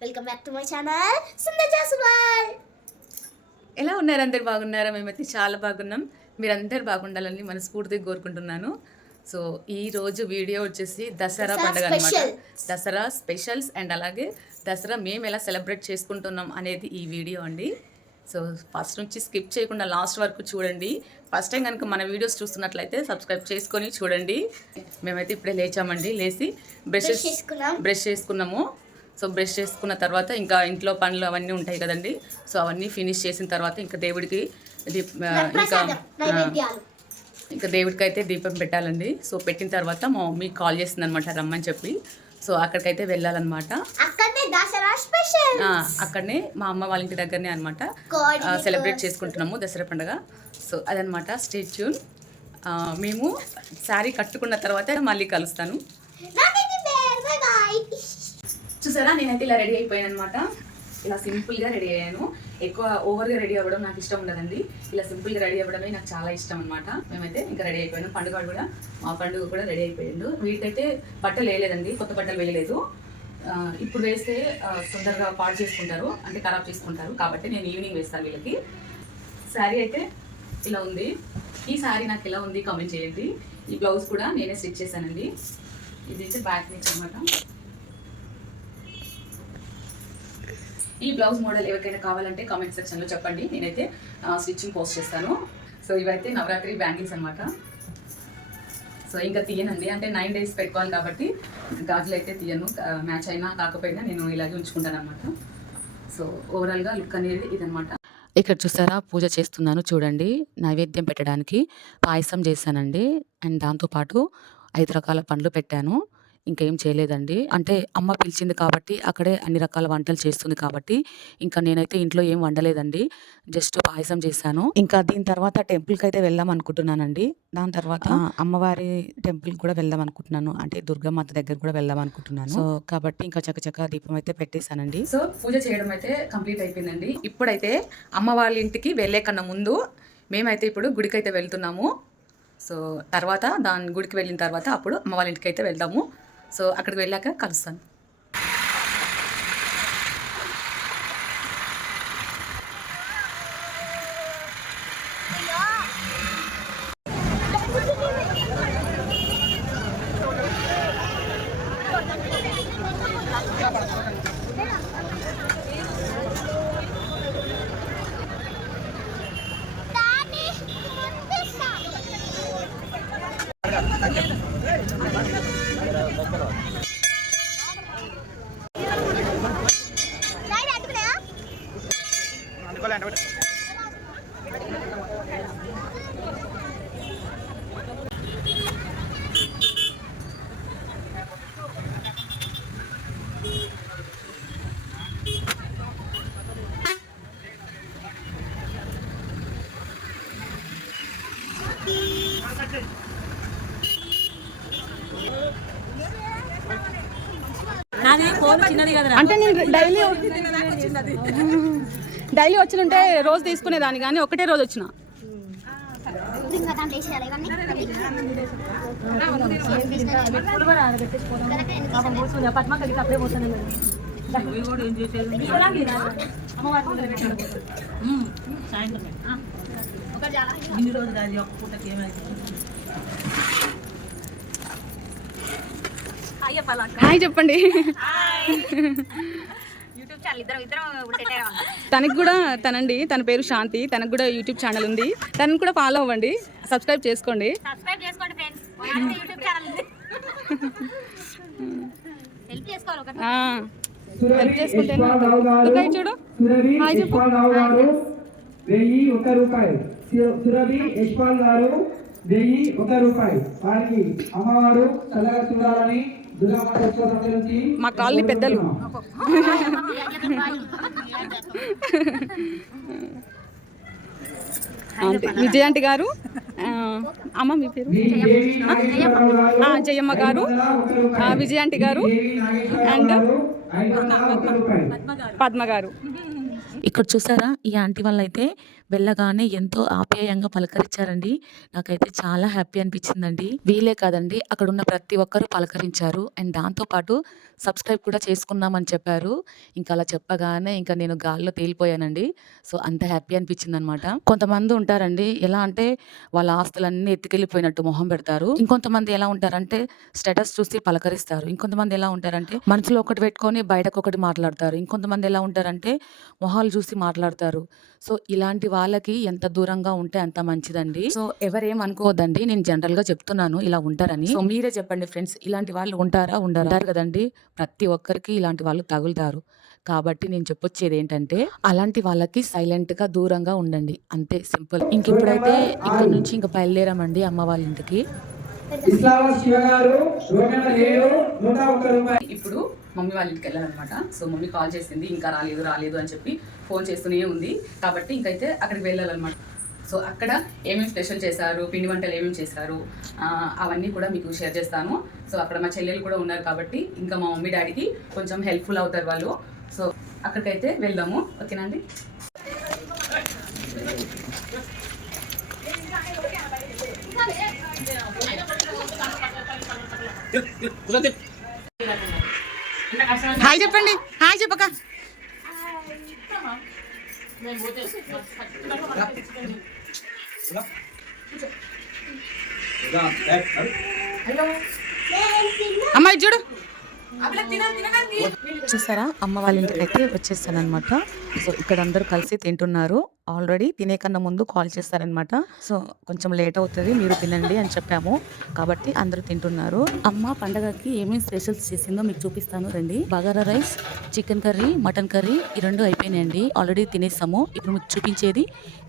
Welcome back to my channel Sundar Jaswal. ఎలా ఉన్నారు? అందరు బాగున్నారా? మేమైతే చాలా బాగున్నాం. మీరందరూ బాగుండాలని మనస్ఫూర్తిగా కోరుకుంటున్నాను. సో ఈ రోజు వీడియో వచ్చేసి దసరా పండుగ అన్నమాట. దసరా స్పెషల్స్ అండ్ అలాగే దసరా మేము ఎలా సెలబ్రేట్ చేసుకుంటున్నాం అనేది ఈ వీడియో అండి. సో ఫస్ట్ నుంచి స్కిప్ చేయకుండా లాస్ట్ వరకు చూడండి. ఫస్ట్ టైం కనుక మన వీడియోస్ చూస్తున్నట్లయితే సబ్స్క్రైబ్ చేసుకొని చూడండి. మేమైతే ఇప్పుడే లేచామండి. లేచి బ్రష్ చేసుకున్నాము. సో బ్రష్ చేసుకున్న తర్వాత ఇంకా ఇంట్లో పనులు అవన్నీ ఉంటాయి కదండి. సో అవన్నీ ఫినిష్ చేసిన తర్వాత ఇంకా దేవుడికి ఇంకా దేవుడికి అయితే దీపం పెట్టాలండి. సో పెట్టిన తర్వాత మా మమ్మీ కాల్ చేస్తుంది అనమాట రమ్మని చెప్పి. సో అక్కడికైతే వెళ్ళాలన్నమాట. అక్కడనే మా అమ్మ వాళ్ళ ఇంటి దగ్గరనే అనమాట సెలబ్రేట్ చేసుకుంటున్నాము దసరా పండుగ. సో అదనమాట. Stay tune. మేము శారీ కట్టుకున్న తర్వాత మళ్ళీ కలుస్తాను. చూసారా, నేనైతే ఇలా రెడీ అయిపోయాను అనమాట. ఇలా సింపుల్గా రెడీ అయ్యాను. ఎక్కువ ఓవర్గా రెడీ అవ్వడం నాకు ఇష్టం ఉండదండి. ఇలా సింపుల్గా రెడీ అవ్వడమే నాకు చాలా ఇష్టం అనమాట. మేమైతే ఇంకా రెడీ అయిపోయాను. పండుగ కూడా మా పండుగ కూడా రెడీ అయిపోయాడు. వీటికైతే బట్టలు వేయలేదండి, కొత్త బట్టలు వేయలేదు. ఇప్పుడు వేస్తే తొందరగా పాడు చేసుకుంటారు, అంటే ఖరాబ్ చేసుకుంటారు. కాబట్టి నేను ఈవినింగ్ వేస్తాను వీళ్ళకి. శారీ అయితే ఇలా ఉంది. ఈ శారీ నాకు ఎలా ఉంది కామెంట్ చేయండి. ఈ బ్లౌజ్ కూడా నేనే స్టిచ్ చేశానండి. ఇది అయితే బ్యాక్ నెక్ అనమాట. ఈ బ్లౌజ్ మోడల్ ఎవరికైనా కావాలంటే కామెంట్ సెక్షన్లో చెప్పండి. నేనైతే స్టిచ్చింగ్ పోస్ట్ చేస్తాను. సో ఇవైతే నవరాత్రి బ్యాంగిల్స్ అనమాట. సో ఇంకా తీయనండి, అంటే 9 days పెట్టుకోవాలి కాబట్టి గాజులు అయితే తీయను. మ్యాచ్ అయినా కాకపోయినా నేను ఇలాగే ఉంచుకుంటాను అనమాట. సో ఓవరాల్గా లుక్ అనేది ఇదనమాట. ఇక్కడ చూసారా, పూజ చేస్తున్నాను చూడండి. నైవేద్యం పెట్టడానికి పాయసం చేశానండి. అండ్ దాంతోపాటు 5 రకాల పండ్లు పెట్టాను. ఇంకేం చేయలేదండి. అంటే అమ్మ పిలిచింది కాబట్టి అక్కడే అన్ని రకాల వంటలు చేస్తుంది కాబట్టి ఇంకా నేనైతే ఇంట్లో ఏం వండలేదండి. జస్ట్ పాయసం చేశాను. ఇంకా దీని తర్వాత టెంపుల్కి అయితే వెళ్దాం అనుకుంటున్నానండి. దాని తర్వాత అమ్మవారి టెంపుల్కి కూడా వెళ్దాం అనుకుంటున్నాను. అంటే దుర్గామాత దగ్గర కూడా వెళ్దాం అనుకుంటున్నాను. సో కాబట్టి ఇంకా చక్కచక్క దీపం అయితే పెట్టేశానండి. సో పూజ చేయడం అయితే కంప్లీట్ అయిపోయిందండి. ఇప్పుడైతే అమ్మ వాళ్ళ ఇంటికి వెళ్ళే కన్నా ముందు మేమైతే ఇప్పుడు గుడికి అయితే వెళ్తున్నాము. సో తర్వాత దాని గుడికి వెళ్ళిన తర్వాత అప్పుడు అమ్మ వాళ్ళ ఇంటికి అయితే వెళ్దాము. సో అక్కడికి వెళ్ళాక కలుస్తాను. అంటే నేను డైలీ వచ్చినుంటే రోజు తీసుకునేదాన్ని, కానీ ఒకటే రోజు వచ్చిన. హాయ్ చెప్పండి. తనకి కూడా తన పేరు శాంతి. తనకు కూడా యూట్యూబ్ ఛానల్ ఉంది. తనని కూడా ఫాలో అవ్వండి, సబ్స్క్రైబ్ చేసుకోండి. హెల్ప్ చేసుకుంటే చూడు. హాయ్ చెప్పు. ₹1000 వారికి అమ్మవారు చల్లగా చూడాలని మా కాలనీ పెద్దలు. విజయాంటి గారు, అమ్మ మీ పేరు జయమ్మ గారు, విజయాంటి గారు అండ్ పద్మ గారు. ఇక్కడ చూసారా, ఈ ఆంటీ వాళ్ళు అయితే వెళ్ళగానే ఎంతో ఆప్యాయంగా పలకరించారండి. నాకైతే చాలా హ్యాపీ అనిపించిందండి. వీళ్ళే కాదండి, అక్కడ ఉన్న ప్రతి ఒక్కరు పలకరించారు. అండ్ దాంతో పాటు సబ్స్క్రైబ్ కూడా చేసుకున్నామని చెప్పారు. ఇంకా అలా చెప్పగానే ఇంకా నేను గాల్లో తేలిపోయానండి. సో అంత హ్యాపీ అనిపించింది అనమాట. కొంతమంది ఉంటారండి, ఎలా అంటే వాళ్ళ ఆస్తులన్నీ ఎత్తుకెళ్ళిపోయినట్టు మొహం పెడతారు. ఇంకొంతమంది ఎలా ఉంటారంటే స్టేటస్ చూసి పలకరిస్తారు. ఇంకొంతమంది ఎలా ఉంటారంటే మనసులో ఒకటి పెట్టుకొని బయటకు ఒకటి మాట్లాడతారు. ఇంకొంతమంది ఎలా ఉంటారంటే మొహాలు చూసి మాట్లాడతారు. సో ఇలాంటి వాళ్ళకి ఎంత దూరంగా ఉంటే అంత మంచిదండి. సో ఎవరేం అనుకోవద్దండి, నేను జనరల్ గా చెప్తున్నాను ఇలా ఉంటారని. సో మీరే చెప్పండి ఫ్రెండ్స్, ఇలాంటి వాళ్ళు ఉంటారా? ఉండరు కదండి. ప్రతి ఒక్కరికి ఇలాంటి వాళ్ళు తగులుతారు. కాబట్టి నేను చెప్పొచ్చేది ఏంటంటే అలాంటి వాళ్ళకి సైలెంట్ గా దూరంగా ఉండండి, అంతే సింపుల్. ఇప్పుడైతే ఇక్కడ నుంచి ఇంకా బయలుదేరామండి అమ్మ వాళ్ళ ఇంటికి. ఇప్పుడు మమ్మీ వాళ్ళ ఇంటికి వెళ్ళాలన్నమాట. సో మమ్మీ కాల్ చేసింది, ఇంకా రాలేదు అని చెప్పి ఫోన్ చేస్తూనే ఉంది. కాబట్టి ఇంకైతే అక్కడికి వెళ్ళాలన్నమాట. సో అక్కడ ఏమేమి స్పెషల్ చేశారు, పిండి వంటలు ఏమేమి చేశారు, అవన్నీ కూడా మీకు షేర్ చేస్తాను. సో అక్కడ మా చెల్లెలు కూడా ఉన్నారు కాబట్టి ఇంకా మా మమ్మీ డాడీకి కొంచెం హెల్ప్ఫుల్ అవుతారు వాళ్ళు. సో అక్కడికైతే వెళ్దాము, ఓకేనండి. హాయ్ చెప్పండి. హాయ్ చెప్పక. అమ్మాయి చూడు. చూసారా, అమ్మ వాళ్ళ ఇంటికి అయితే వచ్చేసాను అనమాట. సో ఇక్కడ అందరూ కలిసి తింటున్నారు. ఆల్రెడీ తినే కన్నా ముందు కాల్ చేస్తారనమాట. సో కొంచెం లేట్ అవుతుంది, మీరు తినండి అని చెప్పాము కాబట్టి అందరూ తింటున్నారు. అమ్మ పండగకి ఏమేమి స్పెషల్స్ చేసిందో మీకు చూపిస్తాను రండి. Bagara rice, chicken curry, mutton curry ఈ రెండు అయిపోయినాయండి, ఆల్రెడీ తినేసాము. ఇప్పుడు మీకు చూపించేది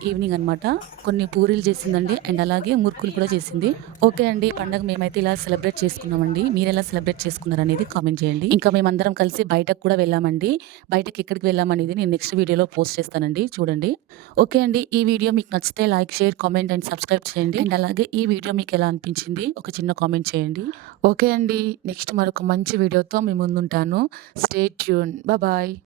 ఈవినింగ్ అనమాట. కొన్ని పూరీలు చేసిందండి అండ్ అలాగే మురుకులు కూడా చేసింది. ఓకే అండి, పండగ మేమైతే ఇలా సెలబ్రేట్ చేసుకున్నామండి. మీరు ఎలా సెలబ్రేట్ చేసుకున్నారు అనేది కామెంట్ చేయండి. ఇంకా మేమందరం కలిసి బయటకు కూడా వెళ్ళామండి. బయటకి ఎక్కడికి వెళ్ళామనేది నేను నెక్స్ట్ వీడియోలో పోస్ట్ చేస్తానండి, చూడండి. ఓకే అండి, ఈ వీడియో మీకు నచ్చితే like, share, comment and subscribe చేయండి. అండ్ అలాగే ఈ వీడియో మీకు ఎలా అనిపించింది ఒక చిన్న కామెంట్ చేయండి. ఓకే అండి, నెక్స్ట్ మరొక మంచి వీడియోతో మీ ముందుంటాను. Stay tune. బాయ్.